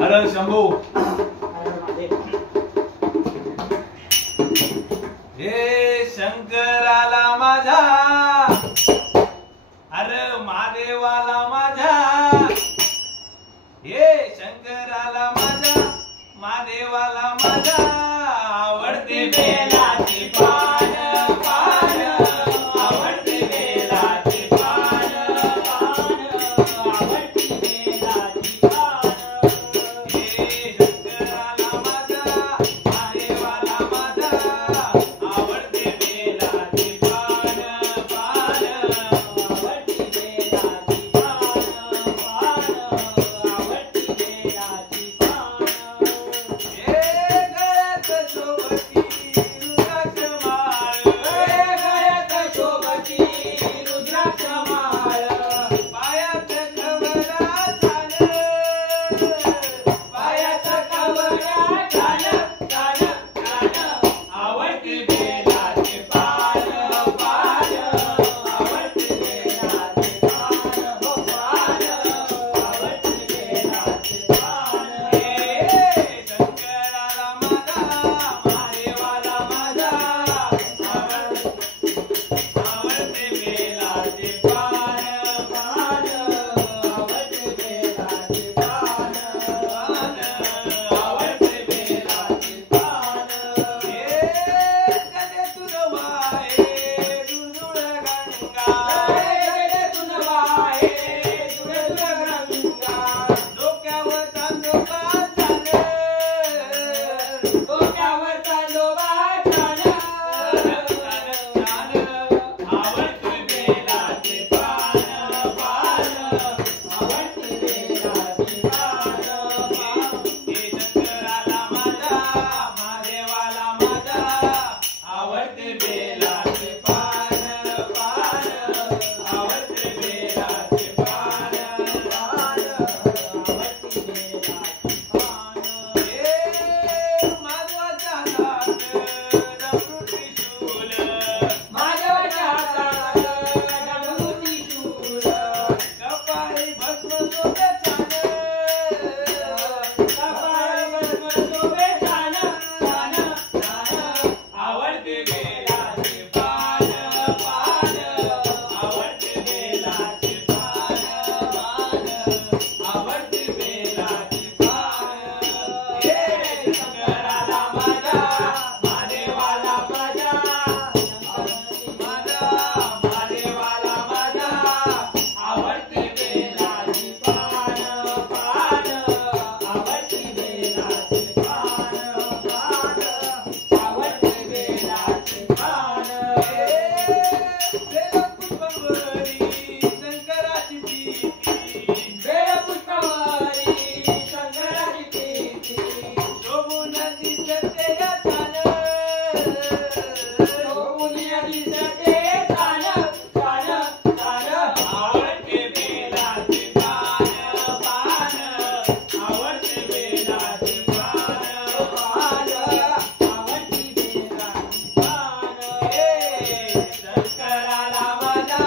हर शंभू हे शंकराला माझा अरे महादेवाला माझा हे शंकराला माझा महादेवाला माझा आवडते बेलाची पान पान आवडते बेलाची पान पान आवडते बेलाची पान हे शंकराला माझा महादेवाला माझा आवडते बेलाची पान पान आवडते बेलाची पान पान आवडते बेलाची पान हे गळ्यात शोभती रुद्राक्ष माळ हे गळ्यात शोभती रुद्राक्ष माळ पायात कवडा छान पायात कवडा छान छान छान आवडते बेलाचे पान पान आवडते बेलाचे पान हो पान आवडते बेलाचे पान हे शंकराला माझा महादेवाला माझा आवडते बेलाचे पान पान आवडते बेलाचे पान पान आवडते बेलाचे पान हे गडेतून वाहे दुर्दुळ गंगा गडेतून वाहे दुर्दुळ गंगा डोक्यावर चांदोबा छान डोक्यावर चांदोबा छान छान आवडते बेलाचे पान पान आवडते बेलाचे पान पान हे शंकराला माझा महादेवाला माझा आवडते बेलाचे पान पान आवडते बेलाचे पान पान आवडते बेलाचे पान हे माधवाच्या हातात डमरू त्रिशूल माधवाच्या हातात डमरू त्रिशूल कपाळी भस्म शोभे छान कपाळी भस्म शोभे छान छान छान आवडते बेलाचे पान पान आवडते बेलाचे पान पान आवडते बेलाचे पान हे शंकराला माझा महादेवाला माझा माझा महादेवाला माझा आवडते बेलाचे पान पान आवडते बेलाचे पान पान आवडते बेलाचे पान बेलपुष्पवरी शंकराची प्रीती बेलपुष्पवरी शंकराची प्रीती शोभून दिसते छान शोभून दिसते छान छान छान आवडते बेलाचे पान पान आवडते बेलाचे पान पान आवडते बेलाचे पान हे शंकराला माझा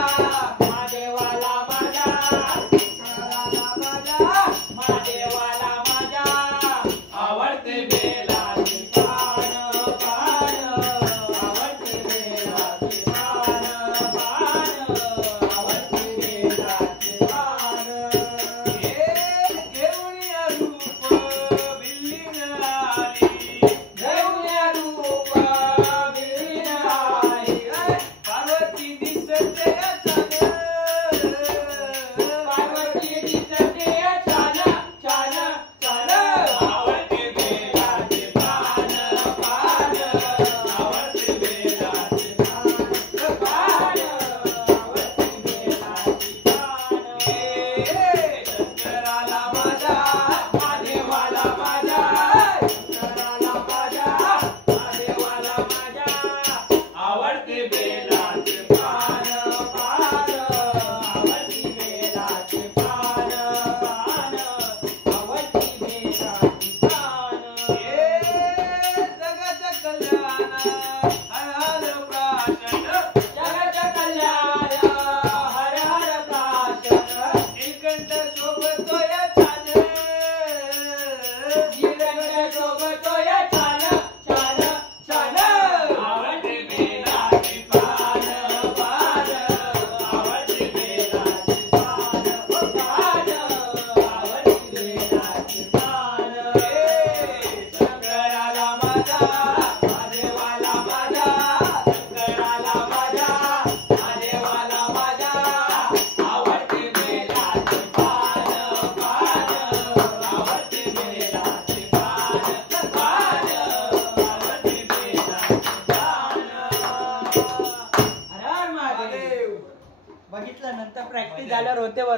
महादेवाला माझा शंकराला माझा महादेवाला माझा आवडते बेलाचे पान पान आवडते बेलाचे पान पान आवडते बेलाचे पान हे घेऊनिया रूप बिल्लीन आली घेऊनिया रूप बिल्लीन आली पार्वती दिसते छान पार्वती दिसते छान छान झाल्यावर होते बरं.